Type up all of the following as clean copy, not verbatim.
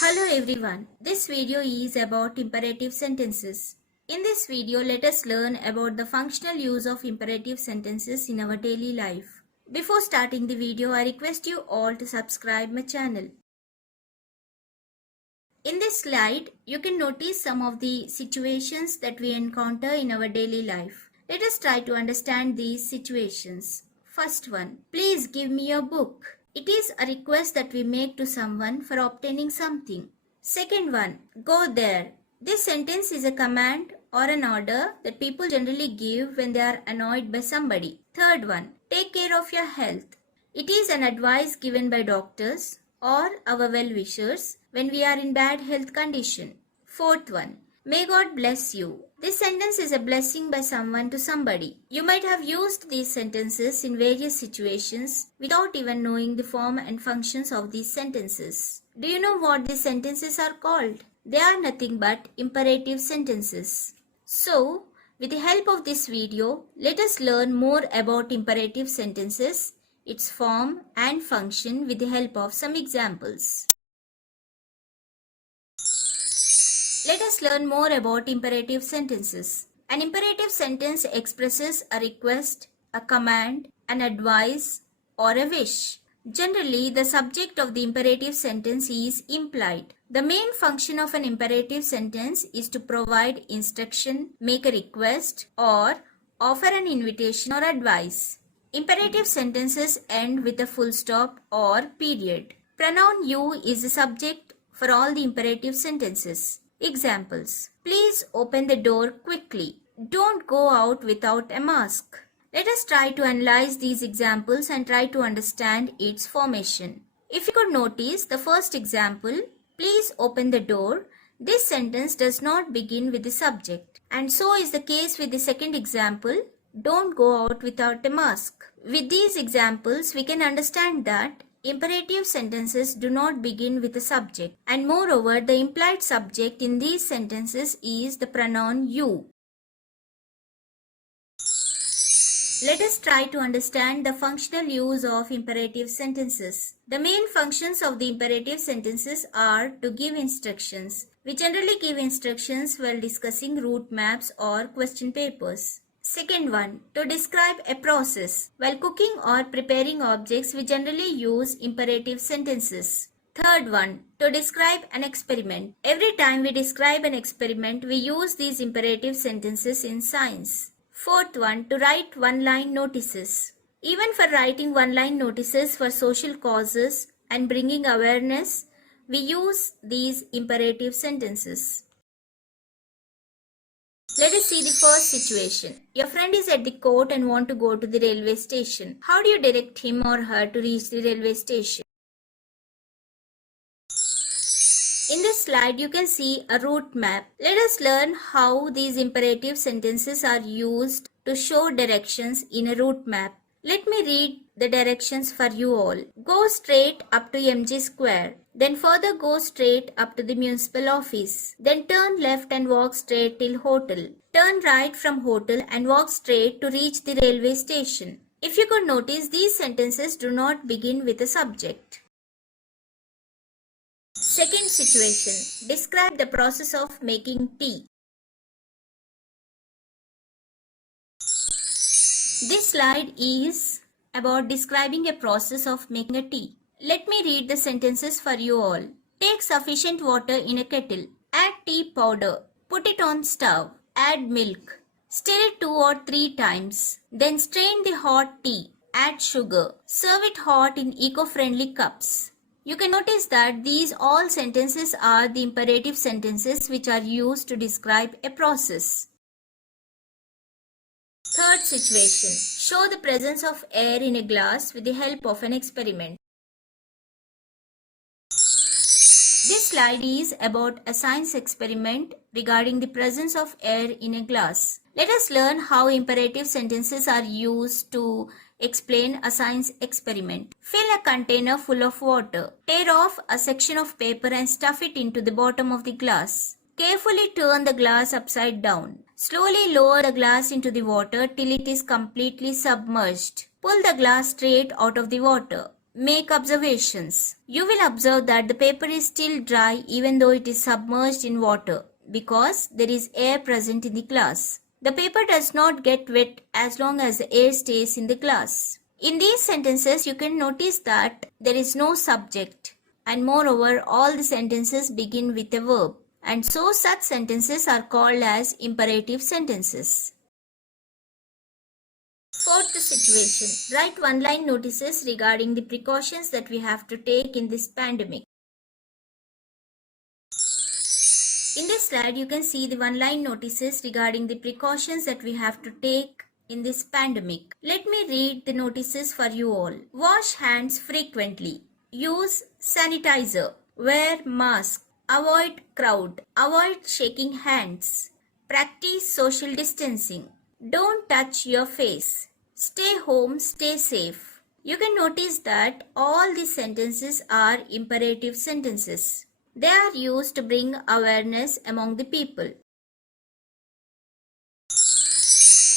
Hello everyone. This video is about imperative sentences. In this video, let us learn about the functional use of imperative sentences in our daily life. Before starting the video, I request you all to subscribe my channel. In this slide, you can notice some of the situations that we encounter in our daily life. Let us try to understand these situations. First one, please give me your book. It is a request that we make to someone for obtaining something. Second one, go there. This sentence is a command or an order that people generally give when they are annoyed by somebody. Third one, take care of your health. It is an advice given by doctors or our well-wishers when we are in bad health condition. Fourth one, may God bless you. This sentence is a blessing by someone to somebody. You might have used these sentences in various situations without even knowing the form and functions of these sentences. Do you know what these sentences are called? They are nothing but imperative sentences. So, with the help of this video, let us learn more about imperative sentences, its form and function with the help of some examples. Let us learn more about imperative sentences. An imperative sentence expresses a request, a command, an advice, or a wish. Generally, the subject of the imperative sentence is implied. The main function of an imperative sentence is to provide instruction, make a request, or offer an invitation or advice. Imperative sentences end with a full stop or period. Pronoun you is the subject for all the imperative sentences. Examples. Please open the door quickly. Don't go out without a mask. Let us try to analyze these examples and try to understand its formation. If you could notice the first example, please open the door, this sentence does not begin with the subject. And so is the case with the second example, don't go out without a mask. With these examples, we can understand that imperative sentences do not begin with a subject, and moreover, the implied subject in these sentences is the pronoun you. Let us try to understand the functional use of imperative sentences. The main functions of the imperative sentences are to give instructions. We generally give instructions while discussing route maps or question papers. Second one, to describe a process. While cooking or preparing objects, we generally use imperative sentences. Third one, to describe an experiment. Every time we describe an experiment, we use these imperative sentences in science. Fourth one, to write one-line notices. Even for writing one-line notices for social causes and bringing awareness, we use these imperative sentences. Let us see the first situation. Your friend is at the court and want to go to the railway station. How do you direct him or her to reach the railway station? In this slide, you can see a route map. Let us learn how these imperative sentences are used to show directions in a route map. Let me read the directions for you all. Go straight up to MG Square. Then further go straight up to the municipal office. Then turn left and walk straight till hotel. Turn right from hotel and walk straight to reach the railway station. If you could notice, these sentences do not begin with a subject. Second situation. Describe the process of making tea. This slide is about describing a process of making a tea. Let me read the sentences for you all. Take sufficient water in a kettle. Add tea powder. Put it on stove. Add milk. Stir it 2 or 3 times. Then strain the hot tea. Add sugar. Serve it hot in eco-friendly cups. You can notice that these all sentences are the imperative sentences which are used to describe a process. Third situation. Show the presence of air in a glass with the help of an experiment. This slide is about a science experiment regarding the presence of air in a glass. Let us learn how imperative sentences are used to explain a science experiment. Fill a container full of water. Tear off a section of paper and stuff it into the bottom of the glass. Carefully turn the glass upside down. Slowly lower the glass into the water till it is completely submerged. Pull the glass straight out of the water. Make observations. You will observe that the paper is still dry even though it is submerged in water because there is air present in the glass. The paper does not get wet as long as the air stays in the glass. In these sentences, you can notice that there is no subject, and moreover, all the sentences begin with a verb, and so such sentences are called as imperative sentences. Fourth situation. Write one-line notices regarding the precautions that we have to take in this pandemic. In this slide, you can see the one-line notices regarding the precautions that we have to take in this pandemic. Let me read the notices for you all. Wash hands frequently. Use sanitizer. Wear mask. Avoid crowd. Avoid shaking hands. Practice social distancing. Don't touch your face. Stay home, stay safe. You can notice that all these sentences are imperative sentences. They are used to bring awareness among the people.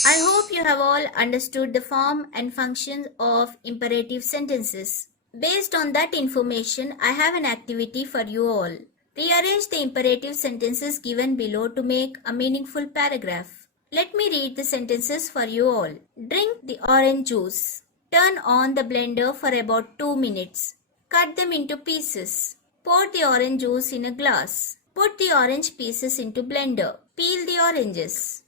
I hope you have all understood the form and function of imperative sentences. Based on that information, I have an activity for you all. Rearrange the imperative sentences given below to make a meaningful paragraph. Let me read the sentences for you all. Drink the orange juice. Turn on the blender for about 2 minutes. Cut them into pieces. Pour the orange juice in a glass. Put the orange pieces into blender. Peel the oranges.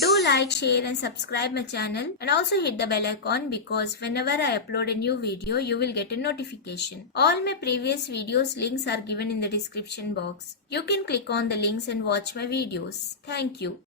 Do like, share and subscribe my channel, and also hit the bell icon because whenever I upload a new video, you will get a notification. All my previous videos links are given in the description box. You can click on the links and watch my videos. Thank you.